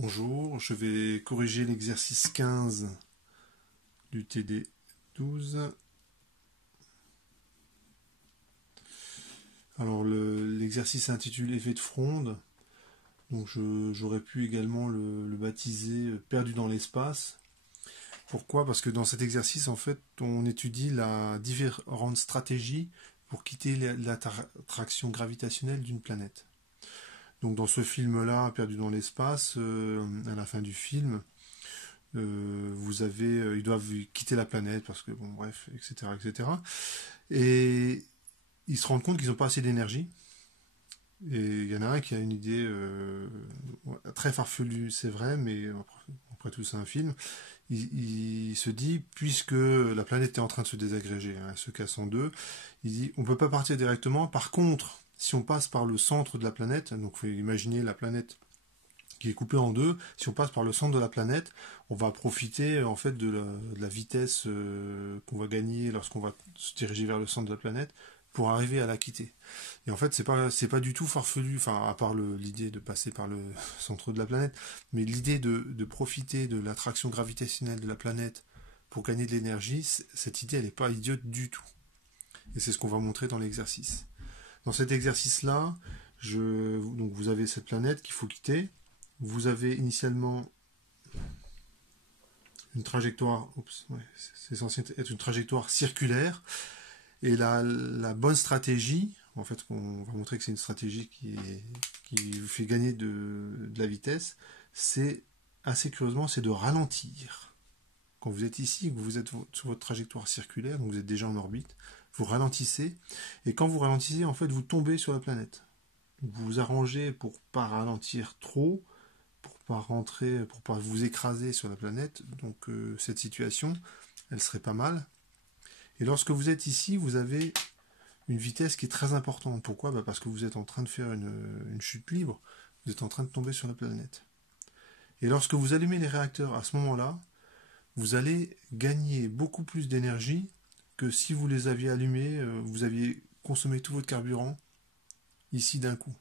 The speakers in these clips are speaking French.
Bonjour, je vais corriger l'exercice 15 du TD 12. Alors l'exercice est intitulé Effet de fronde, donc j'aurais pu également le baptiser Perdu dans l'espace. Pourquoi? Parce que dans cet exercice, en fait, on étudie la différentes stratégies pour quitter l'attraction gravitationnelle d'une planète. Donc dans ce film-là, Perdu dans l'espace, à la fin du film, ils doivent quitter la planète parce que bon bref, etc., etc. Et ils se rendent compte qu'ils n'ont pas assez d'énergie. Et il y en a un qui a une idée très farfelue, c'est vrai, mais après tout c'est un film. Il se dit, puisque la planète est en train de se désagréger, hein, elle se casse en deux, il dit on peut pas partir directement. Par contre, si on passe par le centre de la planète, donc il faut imaginer la planète qui est coupé en deux. Si on passe par le centre de la planète, on va profiter en fait de la vitesse qu'on va gagner lorsqu'on va se diriger vers le centre de la planète pour arriver à la quitter. Et en fait, c'est pas du tout farfelu, enfin à part l'idée de passer par le centre de la planète, mais l'idée de profiter de l'attraction gravitationnelle de la planète pour gagner de l'énergie, cette idée elle n'est pas idiote du tout. Et c'est ce qu'on va montrer dans l'exercice. Dans cet exercice-là, donc vous avez cette planète qu'il faut quitter. Vous avez initialement une trajectoire, c'est censé être une trajectoire circulaire, et la bonne stratégie, en fait, on va montrer que c'est une stratégie qui vous fait gagner de la vitesse, c'est assez curieusement, c'est de ralentir. Quand vous êtes ici, que vous êtes sur votre trajectoire circulaire, donc vous êtes déjà en orbite, vous ralentissez, et quand vous ralentissez, en fait, vous tombez sur la planète. Vous vous arrangez pour pas ralentir trop, pour pas rentrer, pour pas vous écraser sur la planète. Donc cette situation, elle serait pas mal. Et lorsque vous êtes ici, vous avez une vitesse qui est très importante. Pourquoi? Parce que vous êtes en train de faire une chute libre. Vous êtes en train de tomber sur la planète. Et lorsque vous allumez les réacteurs à ce moment-là, vous allez gagner beaucoup plus d'énergie que si vous les aviez allumés, vous aviez consommé tout votre carburant ici d'un coup.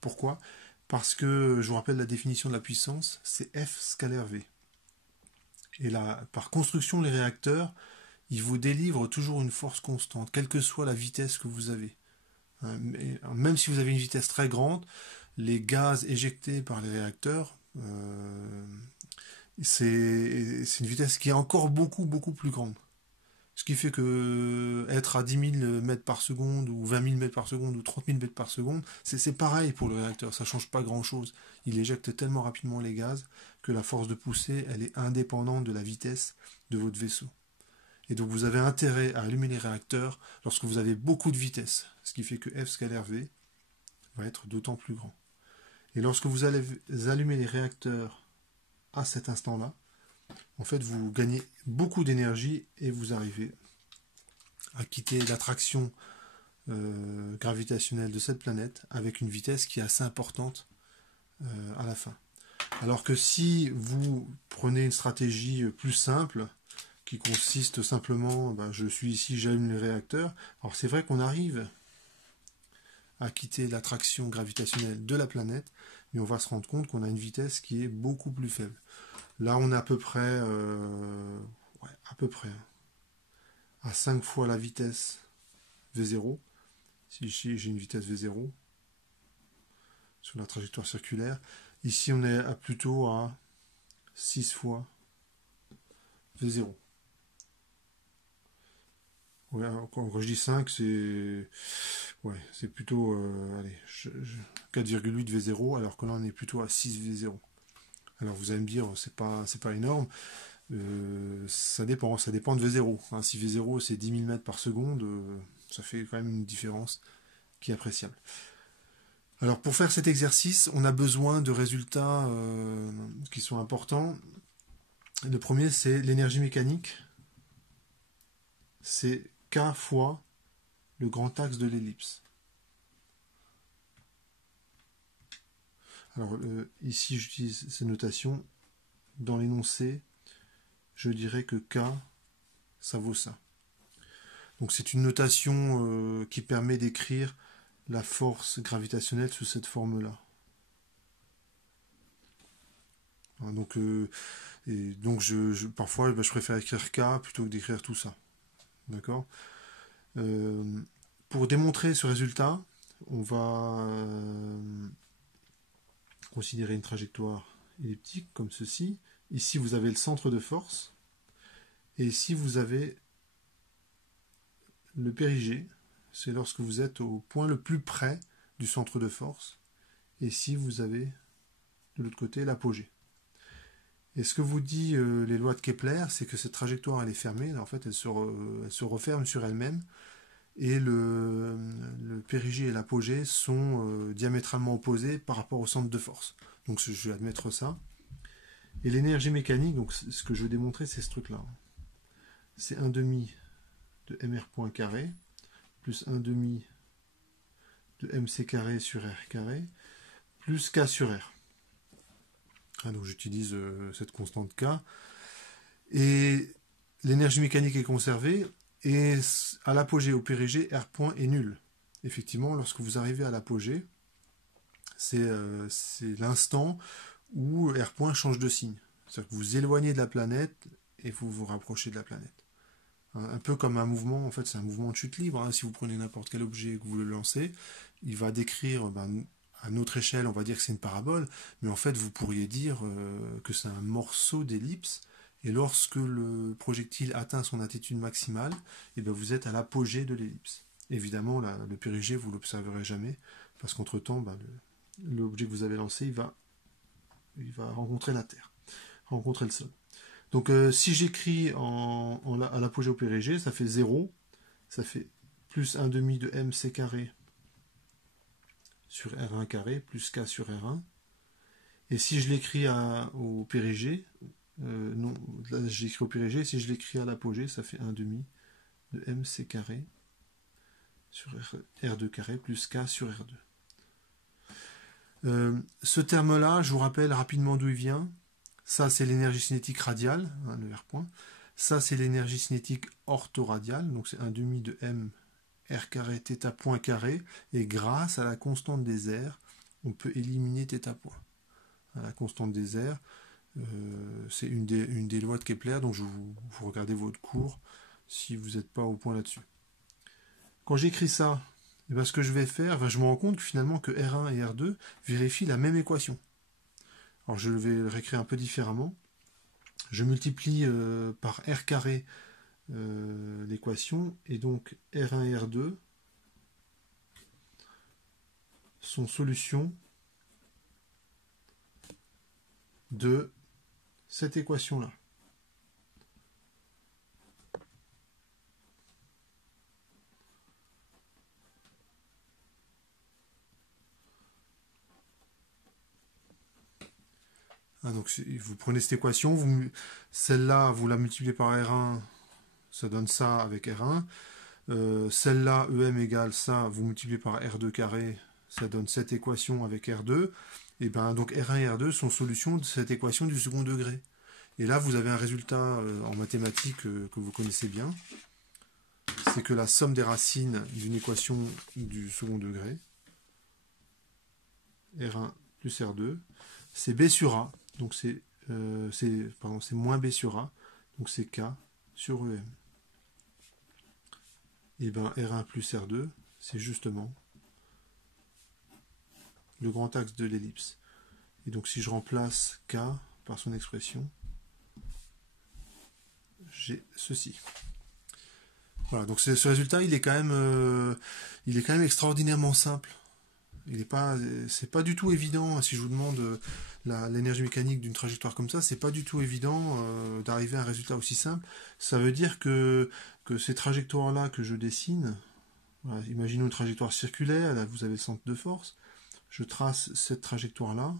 Pourquoi? Parce que, je vous rappelle la définition de la puissance, c'est F scalaire V. Et là, par construction, les réacteurs, ils vous délivrent toujours une force constante, quelle que soit la vitesse que vous avez. Même si vous avez une vitesse très grande, les gaz éjectés par les réacteurs, c'est une vitesse qui est encore beaucoup, beaucoup plus grande. Ce qui fait que être à 10 000 mètres par seconde, ou 20 000 mètres par seconde, ou 30 000 mètres par seconde, c'est pareil pour le réacteur, ça ne change pas grand-chose. Il éjecte tellement rapidement les gaz que la force de poussée, elle est indépendante de la vitesse de votre vaisseau. Et donc vous avez intérêt à allumer les réacteurs lorsque vous avez beaucoup de vitesse, ce qui fait que F scalaire V va être d'autant plus grand. Et lorsque vous allez allumer les réacteurs à cet instant-là, en fait, vous gagnez beaucoup d'énergie et vous arrivez à quitter l'attraction gravitationnelle de cette planète avec une vitesse qui est assez importante à la fin. Alors que si vous prenez une stratégie plus simple, qui consiste simplement, je suis ici, j'allume les réacteurs, alors c'est vrai qu'on arrive à quitter l'attraction gravitationnelle de la planète, mais on va se rendre compte qu'on a une vitesse qui est beaucoup plus faible. Là, on est à peu près à 5 fois la vitesse V0. Si ici j'ai une vitesse V0 sur la trajectoire circulaire, ici on est plutôt à 6 fois V0. Ouais, quand je dis 5, c'est plutôt 4,8 V0, alors que là on est plutôt à 6 V0. Alors vous allez me dire, c'est pas énorme. Ça dépend de V0. Hein. Si V0 c'est 10 000 mètres par seconde, ça fait quand même une différence qui est appréciable. Alors pour faire cet exercice, on a besoin de résultats qui sont importants. Le premier, c'est l'énergie mécanique. C'est K fois le grand axe de l'ellipse. Alors ici, j'utilise ces notations. Dans l'énoncé, je dirais que K, ça vaut ça. Donc c'est une notation qui permet d'écrire la force gravitationnelle sous cette forme-là. Hein, donc parfois, je préfère écrire K plutôt que d'écrire tout ça. D'accord. Pour démontrer ce résultat, on va considérer une trajectoire elliptique comme ceci. Ici, vous avez le centre de force. Et ici, vous avez le périgée. C'est lorsque vous êtes au point le plus près du centre de force. Et ici, vous avez de l'autre côté l'apogée. Et ce que vous dit les lois de Kepler, c'est que cette trajectoire, elle est fermée. En fait, elle se referme sur elle-même. Et le périgée et l'apogée sont diamétralement opposés par rapport au centre de force. Donc je vais admettre ça. Et l'énergie mécanique, donc ce que je vais démontrer, c'est ce truc-là. C'est 1 demi de mr point carré plus 1 demi de mc carré sur r carré plus k sur r. Donc j'utilise cette constante k. Et l'énergie mécanique est conservée. Et à l'apogée, au périgée, R point est nul. Effectivement, lorsque vous arrivez à l'apogée, c'est l'instant où R point change de signe. C'est-à-dire que vous éloignez de la planète et vous vous rapprochez de la planète. Un peu comme un mouvement, en fait, c'est un mouvement de chute libre. Si vous prenez n'importe quel objet et que vous le lancez, il va décrire, à notre échelle, on va dire que c'est une parabole, mais en fait, vous pourriez dire que c'est un morceau d'ellipse. Et lorsque le projectile atteint son altitude maximale, vous êtes à l'apogée de l'ellipse. Évidemment, le périgée, vous ne l'observerez jamais, parce qu'entre-temps, l'objet que vous avez lancé, il va rencontrer la Terre, rencontrer le sol. Donc si j'écris à l'apogée au périgée, ça fait 0, ça fait plus 1 demi de mc carré sur R1 carré, plus K sur R1. Et si je l'écris au périgée, non, là j'écris au périgée, si je l'écris à l'apogée, ça fait 1 demi de mc carré sur R2 carré plus K sur R2. Ce terme-là, je vous rappelle rapidement d'où il vient. Ça, c'est l'énergie cinétique radiale, le R point. Ça, c'est l'énergie cinétique orthoradiale, donc c'est 1 demi de m r carré θ point carré. Et grâce à la constante des airs, on peut éliminer θ point. La constante des airs, c'est une des lois de Kepler, donc vous regardez votre cours si vous n'êtes pas au point là-dessus. Quand j'écris ça, ce que je vais faire, je me rends compte finalement que R1 et R2 vérifient la même équation. Alors je vais le réécrire un peu différemment. Je multiplie par R carré l'équation, et donc R1 et R2 sont solutions de cette équation-là. Donc vous prenez cette équation, celle-là, vous la multipliez par R1, ça donne ça avec R1. Celle-là, EM égale ça, vous multipliez par R2 carré, ça donne cette équation avec R2. Et donc R1 et R2 sont solutions de cette équation du second degré. Et là, vous avez un résultat en mathématiques que vous connaissez bien. C'est que la somme des racines d'une équation du second degré, R1 plus R2, c'est B sur A. Donc c'est moins B sur A. Donc c'est K sur EM. Et R1 plus R2, c'est justement le grand axe de l'ellipse. Et donc si je remplace K par son expression, j'ai ceci. Voilà, donc ce résultat, il est quand même extraordinairement simple. C'est pas du tout évident, si je vous demande l'énergie mécanique d'une trajectoire comme ça, c'est pas du tout évident d'arriver à un résultat aussi simple. Ça veut dire que ces trajectoires-là que je dessine, voilà, imaginons une trajectoire circulaire, là vous avez le centre de force, je trace cette trajectoire-là,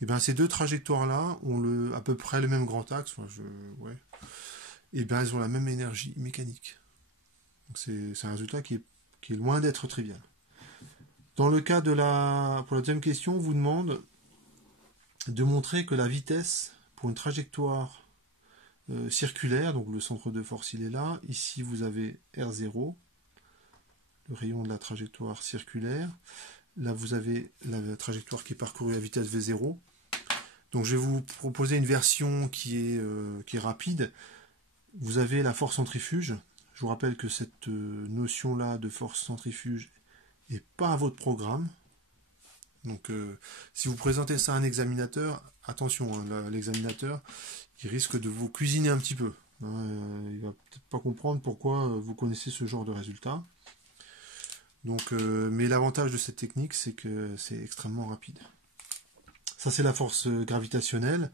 et ces deux trajectoires-là ont à peu près le même grand axe, et elles ont la même énergie mécanique. Donc c'est un résultat qui est loin d'être trivial. Dans le cas pour la deuxième question, on vous demande de montrer que la vitesse pour une trajectoire circulaire, donc le centre de force il est là, ici vous avez R0, le rayon de la trajectoire circulaire, Là, vous avez la trajectoire qui est parcourue à vitesse V0. Donc, je vais vous proposer une version qui est rapide. Vous avez la force centrifuge. Je vous rappelle que cette notion-là de force centrifuge n'est pas à votre programme. Donc, si vous présentez ça à un examinateur, attention, hein, l'examinateur, il risque de vous cuisiner un petit peu. Hein, il va peut-être pas comprendre pourquoi vous connaissez ce genre de résultat. Donc, mais l'avantage de cette technique, c'est que c'est extrêmement rapide. Ça, c'est la force gravitationnelle.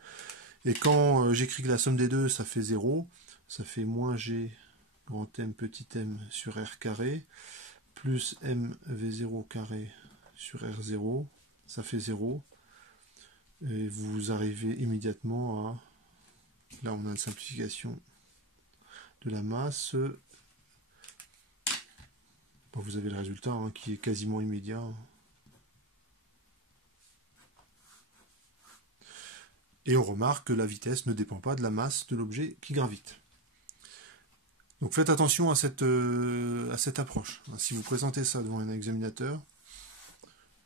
Et quand j'écris que la somme des deux, ça fait 0, ça fait moins g grand M petit m sur r carré, plus m v0 carré sur r0, ça fait 0. Et vous arrivez immédiatement à... Là, on a une simplification de la masse. Bon, vous avez le résultat hein, qui est quasiment immédiat. Et on remarque que la vitesse ne dépend pas de la masse de l'objet qui gravite. Donc faites attention à cette approche. Si vous présentez ça devant un examinateur,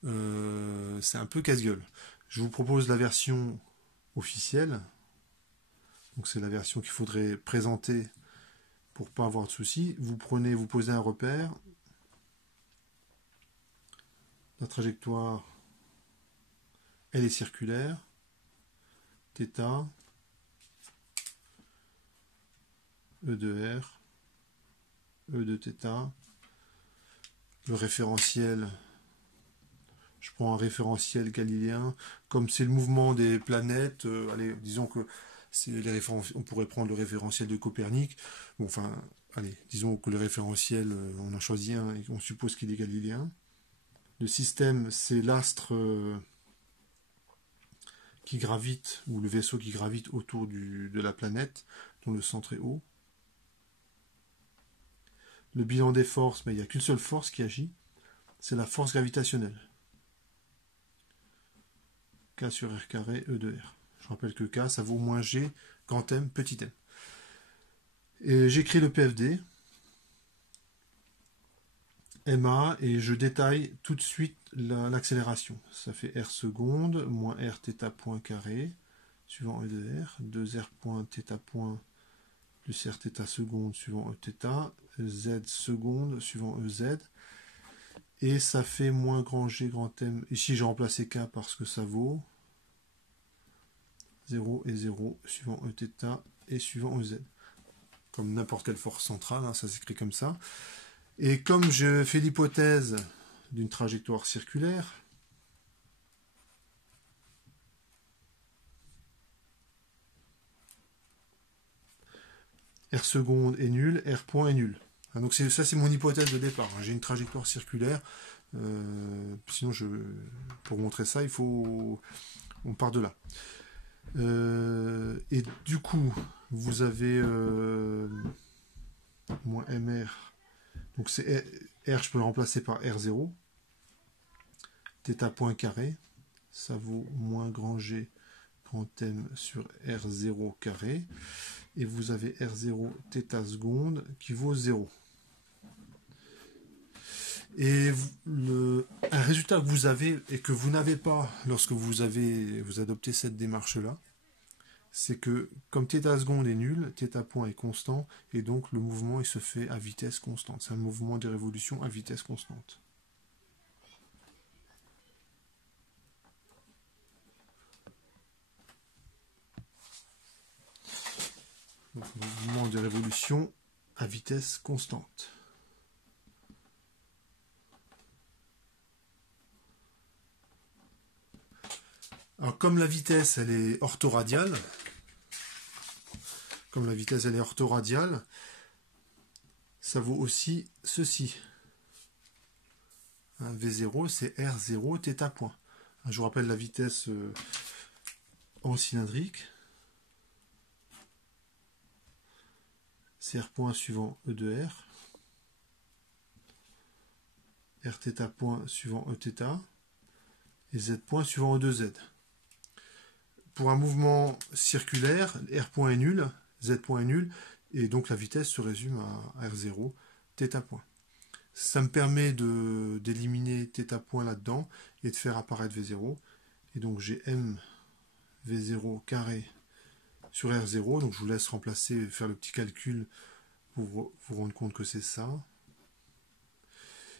c'est un peu casse-gueule. Je vous propose la version officielle. Donc c'est la version qu'il faudrait présenter pour ne pas avoir de soucis. Vous posez un repère. La trajectoire, elle est circulaire. Θ, E de R, E de θ. Le référentiel, je prends un référentiel galiléen. Comme c'est le mouvement des planètes, allez, disons que c'est les références, on pourrait prendre le référentiel de Copernic. Bon, enfin, allez, disons que le référentiel, on en choisit un et on suppose qu'il est galiléen. Le système, c'est l'astre qui gravite, ou le vaisseau qui gravite autour de la planète, dont le centre est haut. Le bilan des forces, mais il n'y a qu'une seule force qui agit, c'est la force gravitationnelle. K sur R carré, E de R. Je rappelle que K, ça vaut moins G, grand M, petit m. Et j'écris le PFD, MA, et je détaille tout de suite l'accélération. Ça fait R seconde, moins R θ point carré, suivant E de R, 2R point θ point plus R θ seconde, suivant E θ, Z seconde, suivant EZ, et ça fait moins grand G grand M. Ici, j'ai remplacé K parce que ça vaut 0 et 0, suivant E θ et suivant EZ. Comme n'importe quelle force centrale, hein, ça s'écrit comme ça. Et comme je fais l'hypothèse d'une trajectoire circulaire, R seconde est nul, R point est nul. Donc ça c'est mon hypothèse de départ. J'ai une trajectoire circulaire. Sinon, pour montrer ça, on part de là. Et du coup, vous avez moins MR. Donc c'est R, je peux le remplacer par R0. Θ point carré, ça vaut moins grand G grand M sur R0 carré. Et vous avez R0 θ seconde qui vaut 0. Et un résultat que vous avez et que vous n'avez pas lorsque vous adoptez cette démarche-là, c'est que comme θ seconde est nul, θ point est constant, et donc le mouvement il se fait à vitesse constante. C'est un mouvement de révolution à vitesse constante. Donc, mouvement de révolution à vitesse constante. Alors, comme la vitesse, elle est orthoradiale, ça vaut aussi ceci. V0, c'est R0 θ point. Je vous rappelle la vitesse en cylindrique. C'est R point suivant E de R. Rθ point suivant Eθ. Et Z point suivant E de Z. Pour un mouvement circulaire, R point est nul, Z point est nul, et donc la vitesse se résume à R0, θ point. Ça me permet d'éliminer θ point là-dedans et de faire apparaître V0. Et donc j'ai M V0 carré sur R0. Donc je vous laisse remplacer, faire le petit calcul pour vous rendre compte que c'est ça.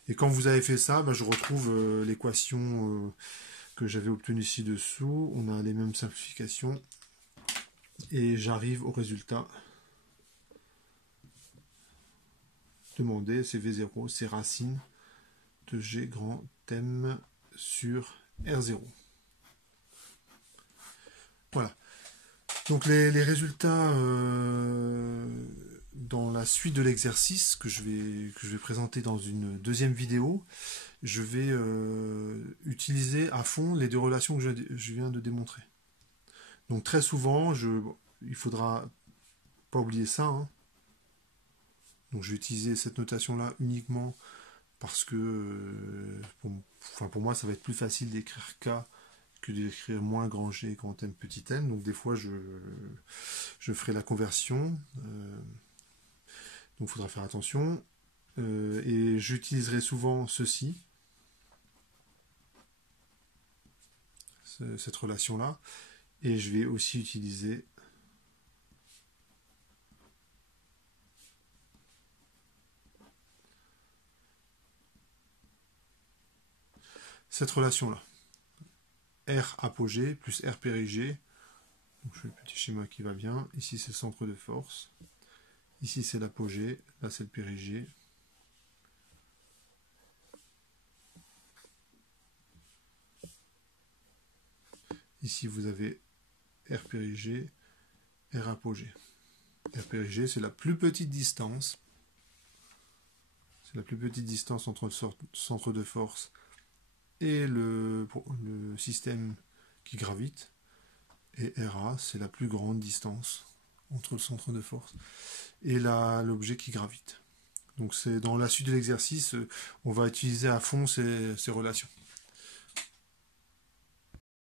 Et quand vous avez fait ça, je retrouve l'équation que j'avais obtenue ci-dessous. On a les mêmes simplifications. Et j'arrive au résultat demandé. C'est V0, c'est racine de G grand M sur R0. Voilà. Donc les résultats dans la suite de l'exercice que je vais présenter dans une deuxième vidéo, je vais utiliser à fond les deux relations que je viens de démontrer. Donc très souvent, il faudra pas oublier ça. Hein. Donc je vais utiliser cette notation-là uniquement parce que pour moi, ça va être plus facile d'écrire K que d'écrire moins grand G grand M petit m. Donc des fois, je ferai la conversion. Donc il faudra faire attention. Et j'utiliserai souvent ceci, cette relation-là. Et je vais aussi utiliser cette relation-là. R apogée plus R périgée. Donc je fais le petit schéma qui va bien. Ici c'est le centre de force. Ici c'est l'apogée. Là c'est le périgée. Ici vous avez R périgée, R apogée. R périgée c'est la plus petite distance. C'est la plus petite distance entre le centre de force et le système qui gravite. Et RA, c'est la plus grande distance entre le centre de force et l'objet qui gravite. Donc c'est dans la suite de l'exercice, on va utiliser à fond ces relations.